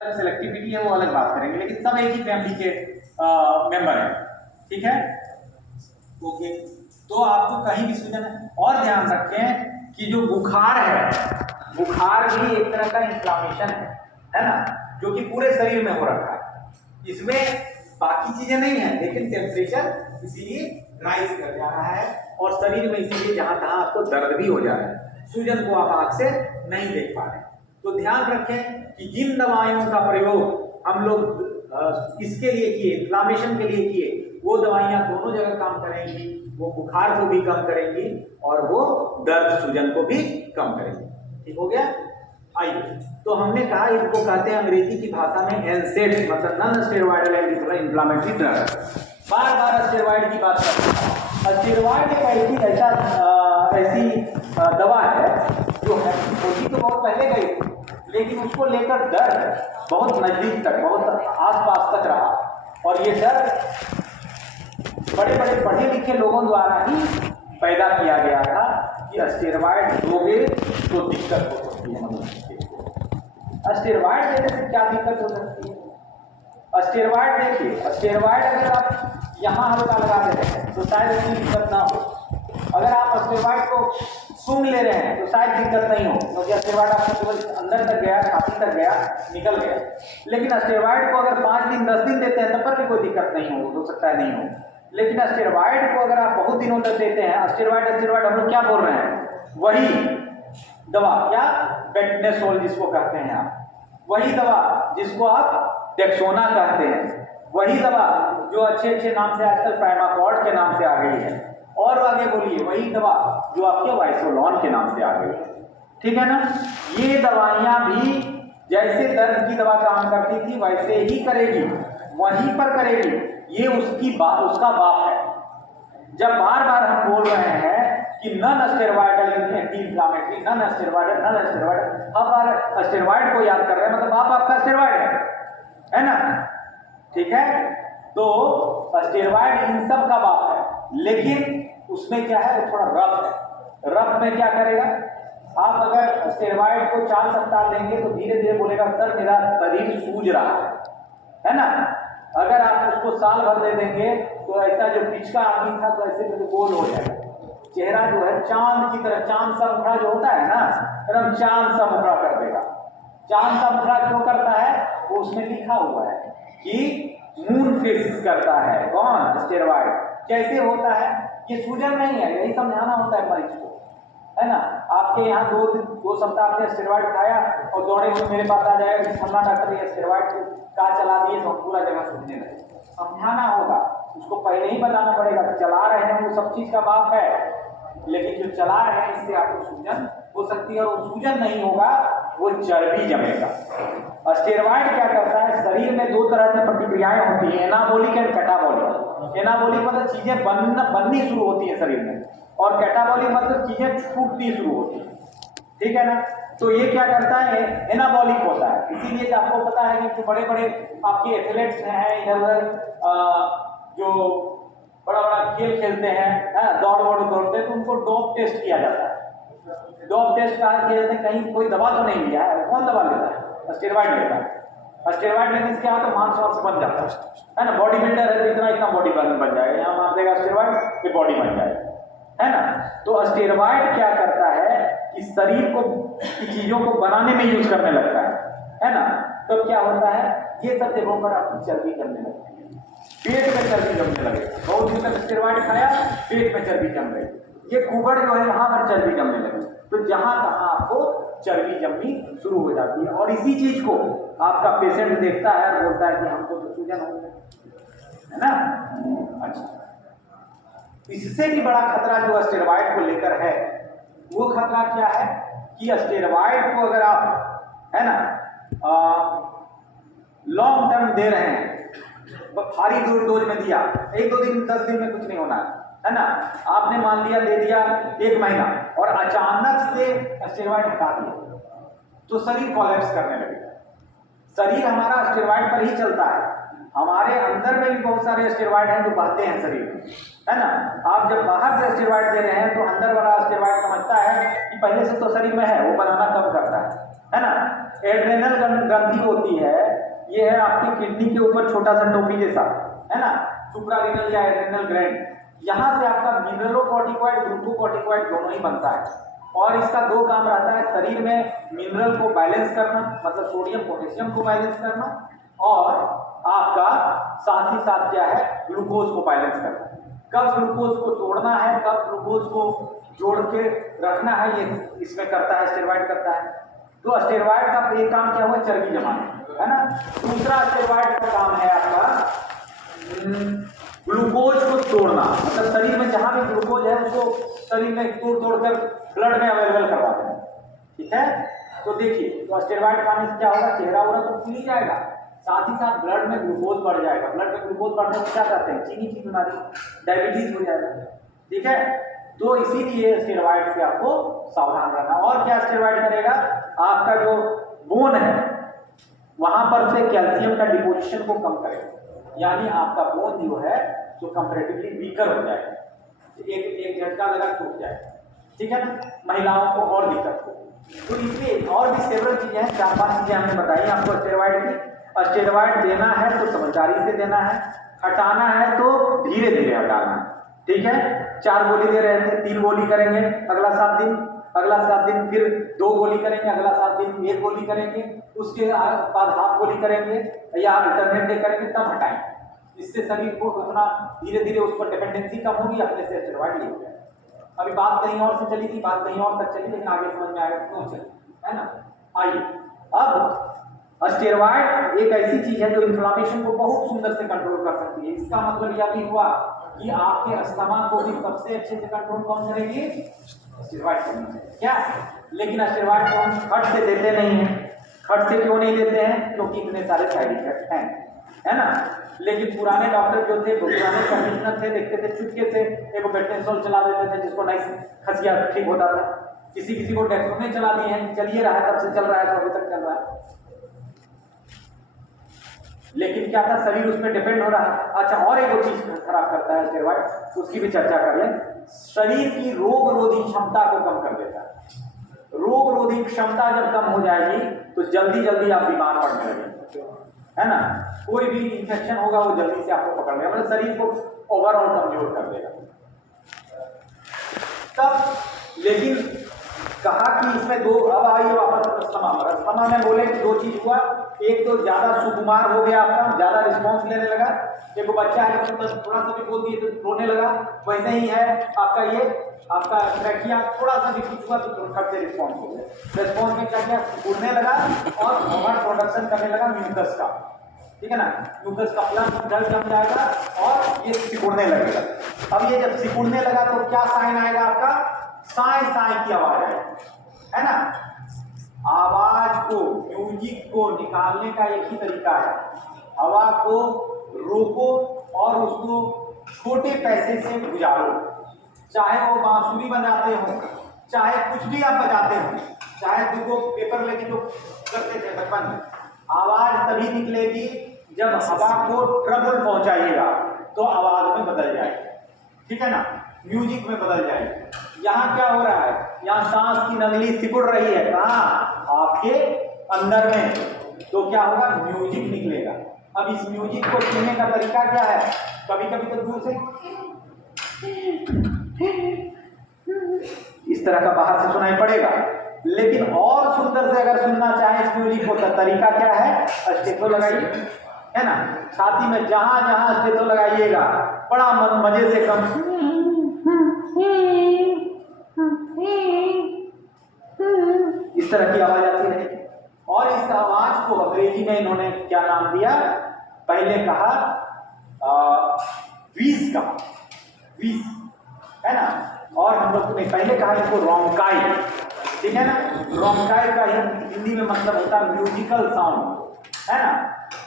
Selectivity है वो अलग बात करेंगे, लेकिन सब एक ही फैमिली के मेंबर हैं, ठीक है। ओके, तो आपको कहीं भी सूजन है। और ध्यान रखें कि जो बुखार है, बुखार भी एक तरह का इन्फ्लामेशन है ना, जो कि पूरे शरीर में हो रखा है। इसमें बाकी चीजें नहीं है, लेकिन टेम्परेचर इसीलिए राइज कर जा रहा है और शरीर में इसीलिए जहां तहां आपको दर्द भी हो जा रहा है, सूजन को आप आंख से नहीं देख पा रहे। तो ध्यान रखें कि जिन दवाइयों का प्रयोग हम लोग इसके लिए किए, इन्फ्लामेशन के लिए किए, वो दवाइयां दोनों जगह काम करेंगी। वो बुखार को भी कम करेंगी और वो दर्द सूजन को भी कम करेंगी। ठीक हो गया। आइए, तो हमने कहा इनको कहते हैं अंग्रेजी की भाषा में एनसेड, मतलब non steroidal anti inflammatory drug. बार बार स्टेरॉयड की बात करते हैं। स्टेरॉयड एक ऐसी दवा है जो है होती तो बहुत पहले गई, लेकिन उसको लेकर दर्द बहुत नजदीक तक, बहुत आसपास तक रहा। और ये दर्द बड़े बड़े पढ़े लिखे लोगों द्वारा ही पैदा किया गया था कि स्टेरॉयड दोगे तो दिक्कत हो सकती है मनुष्य को। स्टेरॉयड देने से क्या दिक्कत हो सकती है? स्टेरॉयड देखिए, स्टेरॉयड अगर आप यहाँ हल्का लगा देते हैं तो शायद उसकी दिक्कत ना हो। अगर आप स्टेरॉयड को सूंघ ले रहे हैं तो शायद दिक्कत नहीं हो, क्योंकि स्टेरॉयड आपको केवल अंदर तक गया, छाती तक गया, निकल गया। लेकिन स्टेरॉयड को अगर 5 दिन 10 दिन देते हैं तब पर भी कोई दिक्कत नहीं हो सकता है, नहीं हो। लेकिन स्टेरॉयड को अगर आप बहुत दिनों तक देते हैं, स्टेरॉयड हम लोग क्या बोल रहे हैं, वही दवा, क्या बेटनेसोल जिसको कहते हैं आप, वही दवा जिसको आप डेक्सोना कहते हैं, वही दवा जो अच्छे अच्छे नाम से आजकल पैमाकॉर्ड के नाम से आ गई है। और आगे बोलिए, वही दवा जो आपके वाइसोलॉन के नाम से आ गई है। ठीक है ना। ये दवाइयां भी जैसे दर्द की दवा काम करती थी वैसे ही करेगी, वहीं पर करेगी। ये उसका बाप है। जब बार बार हम बोल रहे हैं कि non steroidal anti inflammatory, non steroidal, अब बार स्टेरॉयड को याद कर रहे हैं, मतलब बाप आपका स्टेरॉयड है ना। ठीक है, तो स्टेरॉयड इन सब का बाप है, लेकिन उसमें क्या है, वो थोड़ा रफ है। रफ में क्या करेगा, आप अगर स्टेरॉयड को 4 सप्ताह देंगे तो धीरे धीरे बोलेगा सर मेरा शरीर सूज रहा है ना। अगर आप उसको साल भर दे देंगे तो ऐसा जो पिछका आदमी था तो ऐसे में गोल हो जाएगा, चेहरा जो है चांद की तरह, चांद सा मुखड़ा जो होता है ना, एकदम चांद सा मुखड़ा कर देगा। चांद सा मुखड़ा क्यों करता है, वो उसमें लिखा हुआ है कि मून फेसिस करता है। कौन? स्टेरॉयड। कैसे होता है, ये सूजन नहीं है, यही समझाना होता है मरीज को, है ना। आपके यहाँ 2 सप्ताह आपने स्टेरॉयड खाया और दौड़े हुए मेरे पास आ जाएगा कि फलना डॉक्टर ये स्टेरॉयड का चला दिए तो पूरा जगह सूझने लगे। समझाना होगा, उसको पहले ही बताना पड़ेगा कि चला रहे हैं वो सब चीज का बाप है, लेकिन जो चला रहे हैं इससे आपको सूजन हो सकती है, और वो सूजन नहीं होगा, वो चर्बी जमेगा। स्टेरॉयड क्या करता है, शरीर में 2 तरह की प्रतिक्रियाएं होती है, एनाबॉलिक एंड कैटाबॉलिक। एनाबॉलिक मतलब चीजें बननी शुरू होती है शरीर में, और कैटाबॉलिक मतलब चीजें छूटनी शुरू होती है। ठीक है ना। तो ये क्या करता है, एनाबॉलिक होता है। इसीलिए आपको पता है कि जो बड़े बड़े आपके एथलेट्स हैं इधर उधर, जो बड़ा बड़ा खेल खेलते हैं, दौड़ते हैं, तो उनको डोप टेस्ट किया जाता है। डोप टेस्ट किया जाता है, कहीं कोई दवा तो नहीं लिया है, कौन दवा लेता है, स्टेरॉयड लेता है। स्टेरॉयड लेने से क्या होता है, मांस बन जाता है ना। बॉडी बिल्डर है तो इतना बॉडी बन जाएगा, यहाँ मार देगा स्टेरॉयड, ये बॉडी बन जाएगा, है ना। तो स्टेरॉयड क्या करता है कि शरीर को की चीजों को बनाने में यूज करने लगता है ना। तो क्या होता है, ये सब जगहों पर आपकी चर्बी जमने लगती है, पेट में चर्बी जमने लगे। बहुत दिन तक स्टेरॉयड खाया, पेट में चर्बी जम गई, ये कुबड़ जो है यहाँ पर चर्बी जमने लगी, तो जहां तहां आपको चर्बी जमनी शुरू हो जाती है। और इसी चीज को आपका पेशेंट देखता है और बोलता है कि हमको तो सूजन हो गया, है ना। अच्छा, इससे भी बड़ा खतरा जो स्टेरॉयड को लेकर है, वो खतरा क्या है कि स्टेरॉयड को अगर आप, है ना, लॉन्ग टर्म दे रहे हैं, भारी डोज में दिया, 1-2 दिन 10 दिन में कुछ नहीं होना है ना। आपने मान लिया दे दिया 1 महीना और अचानक से स्टेरॉयड हटा दिया तो शरीर कोलैप्स करने लगेगा। शरीर हमारा स्टेरॉयड पर ही चलता है, हमारे अंदर में भी बहुत सारे स्टेरॉयड हैं जो बहते हैं शरीर में, है ना। आप जब बाहर से स्टेरॉयड दे रहे हैं तो अंदर वाला स्टेरॉयड समझता है कि पहले से तो शरीर में है, वो बनाना कम करता है, है ना। एड्रेनल ग्रंथि होती है, ये है आपकी किडनी के ऊपर छोटा सा टोपी जैसा, है ना, सुप्रारेनल या एड्रेनल ग्लैंड। यहाँ से आपका मिनरलोकॉर्टिकॉइड, ग्लूकोकॉर्टिकॉइड दोनों ही बनता है, और इसका दो काम रहता है, शरीर में मिनरल को बैलेंस करना, मतलब सोडियम पोटेशियम को बैलेंस करना, और आपका साथ ही साथ क्या है, ग्लूकोज को बैलेंस करना। कब ग्लूकोज को तोड़ना है, कब ग्लूकोज को जोड़ के रखना है, ये इसमें करता है, स्टेरॉइड करता है। तो स्टेरॉइड का एक काम क्या हुआ, चर्बी जमाना, है ना। दूसरा स्टेरॉइड का काम है आपका ग्लूकोज को तोड़ना, मतलब शरीर में जहां भी ग्लूकोज है उसको शरीर में तोड़ कर ब्लड में अवेलेबल करवा देना, ठीक है। तो देखिए, तो स्टेरॉइड खाने से क्या होगा, चेहरा उहरा तो खुल ही जाएगा, साथ ही साथ ब्लड में ग्लूकोज बढ़ जाएगा। ब्लड में ग्लूकोज बढ़ने से क्या कहते हैं, चीनी की बीमारी, डायबिटीज हो जाएगा, ठीक है। तो इसीलिए स्टेरॉइड से आपको सावधान रहना। और क्या स्टेरॉइड करेगा, आपका जो बोन है वहां पर से कैल्शियम का डिपोजिशन को कम करेगा, यानी आपका बोन जो है जो कंपैरेटिवली वीकर हो जाएगा, एक झटका लगा टूट जाएगा, ठीक है ना। महिलाओं को और दिक्कत हो, तो इसलिए और भी सेवरल चीजें हैं, 4-5 चीजें हमने बताई आपको स्टेरॉइड की। स्टेरॉइड देना है तो समझदारी से देना है, हटाना है तो धीरे धीरे हटाना है, ठीक है। 4 गोली दे रहे थे, 3 गोली करेंगे अगला 7 दिन, अगला 7 दिन फिर 2 गोली करेंगे, अगला 7 दिन 1 गोली करेंगे, उसके बाद हाफ गोली करेंगे या अल्टरनेट डे करेंगे, तब हटाएंगे। इससे शरीर को अपना धीरे धीरे उस पर डिपेंडेंसी कम होगी, अपने से स्टेरॉइड ले होगा। अभी बात कहीं और से चली थी, बात कहीं और तक चली, लेकिन आगे समझ में आएगा क्यों चली, है ना। आइए, अब स्टेरॉइड एक ऐसी चीज है जो इन्फ्लेमेशन को बहुत सुंदर से कंट्रोल कर सकती है। इसका मतलब यह भी हुआ कि आपके अस्थमा को भी सबसे अच्छे से कंट्रोल कौन करेगी, स्टेरॉइड करेगी, क्या। लेकिन स्टेरॉइड को हम खट से देते नहीं हैं। खट से क्यों नहीं देते हैं, क्योंकि इतने सारे साइड इफेक्ट हैं, है ना। लेकिन पुराने डॉक्टर जो थे, पुराने कंडीशनर थे, देखते थे चुटके से एक बेटनेसोल चला देते थे, जिसको नहीं खसिया ठीक होता था। किसी को डेक्सोने चला दिए हैं, चलिए रहा है, तब से चल रहा है, तो अभी तक चल रहा है। लेकिन क्या था, शरीर उसमें डिपेंड हो रहा है। अच्छा, और एक चीज खराब करता है स्टेरॉइड, उसकी भी चर्चा कर लें। शरीर की रोग रोधी क्षमता को कम कर देता है। रोग रोधी क्षमता जब कम हो जाएगी तो जल्दी जल्दी आप बीमार पड़ने लगेंगे, है ना। कोई भी इंफेक्शन होगा वो जल्दी से आपको पकड़ लेगा, मतलब शरीर को ओवरऑल कमजोर कर देगा। तब लेकिन कहा कि इसमें दो, अब आइए वापस अस्थमा पर। अस्थमा में बोले कि 2 चीज हुआ, एक तो ज्यादा सुकुमार हो गया आपका, ज्यादा रिस्पॉन्स लेने लगा। एक बच्चा है तो थोड़ा सा भी बोल दिए तो रोने लगा, वैसे ही है आपका ये आपका ट्रैकिया, थोड़ा सा भी कुछ हुआ तो खट से रिस्पॉन्स हो गया। रिस्पॉन्स में क्या किया, उड़ने लगा और ओवर प्रोडक्शन करने लगा म्यूकस का, ठीक है ना। म्यूकस का प्लस जल जम जाएगा और ये सिकुड़ने लगेगा। अब ये जब सिकुड़ने लगा तो क्या साइन आएगा आपका, साई साई की आवाज आएगी, है ना। आवाज को, म्यूजिक को निकालने का एक ही तरीका है, हवा को रोको और उसको छोटे पैसे से गुजारो। चाहे वो बांसुरी बजाते हो, चाहे कुछ भी आप बजाते हो, चाहे दुगो पेपर लेके जो करते थे बचपन में, आवाज तभी निकलेगी जब हवा को ट्रबल पहुंचाइएगा तो आवाज में बदल जाएगी, ठीक है ना, म्यूजिक में बदल जाएगी। यहाँ क्या हो रहा है, यहाँ सांस की नली सिकुड़ रही है, कहाँ, आपके अंदर में, तो क्या होगा, म्यूजिक निकलेगा। अब इस म्यूजिक को सुनने का तरीका क्या है, कभी कभी तो दूर से इस तरह का बाहर से सुनाई पड़ेगा, लेकिन और सुंदर से अगर सुनना चाहे इस म्यूजिक को तो तरीका क्या है, स्टेथो लगाइए, है ना। छाती में जहां जहां स्टेथो लगाइएगा बड़ा मजे से कम इस तरह की आवाज आती रहेगी। और इस आवाज को अंग्रेजी में इन्होंने क्या नाम दिया, पहले कहा वीज का, वीज, है ना। और हम लोग ने पहले कहा इसको रोंकाई, ठीक है ना। रोंकाई का हिंदी में मतलब होता है म्यूजिकल साउंड, है ना।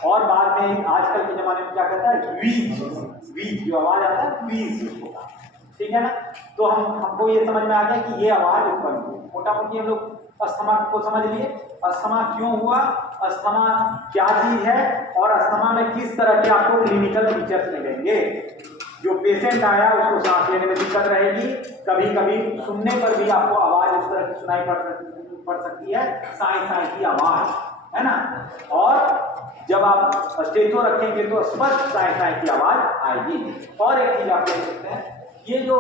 और बाद में आजकल के जमाने में क्या कहता है, वीज, वीज जो आवाज आता है वीज होता, ठीक है ना। तो हमको ये समझ में आ गया कि ये आवाज उत्पन्न हुई। मोटा मोटी हम लोग अस्थमा को समझ लिए, अस्थमा क्यों हुआ, अस्थमा क्या चीज है, और अस्थमा में किस तरह के आपको क्लिनिकल फीचर्स मिलेंगे। जो पेशेंट आया उसको सांस लेने में दिक्कत रहेगी, कभी कभी सुनने पर भी आपको आवाज आवाज उस तरह की सुनाई पड़ सकती है, साई साई की आवाज, है ना। और जब आप स्टेथो रखेंगे तो स्पष्ट साई साई की आवाज आएगी। और एक चीज आप देख सकते हैं, ये जो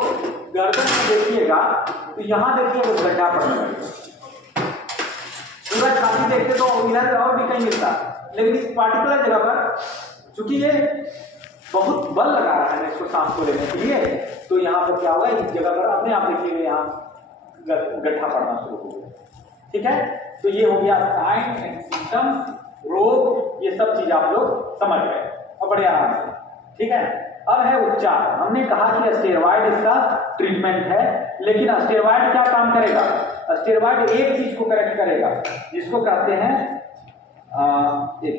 गर्दन में देखिएगा तो यहाँ देखिए वो गड्ढा पड़ रहा है। पूरा छाती देखते तो इधर और भी कहीं मिलता, लेकिन इस पार्टिकुलर जगह पर चूंकि ये बहुत बल लगा रहा है इसको सांस को लेने के लिए, तो यहाँ पर क्या हुआ, इस जगह पर अपने आप देखिए यहाँ गड्ढा पड़ना शुरू हो गया। ठीक है, तो ये हो गया साइन एंड सिम्टम्स, रोग, ये सब चीज आप लोग समझ गए और बड़े आराम से। ठीक है, अब है उपचार। हमने कहा कि स्टेरॉइड इसका ट्रीटमेंट है, लेकिन स्टेरॉइड क्या काम करेगा? स्टेरॉइड एक चीज को करेक्ट करेगा जिसको कहते हैं एक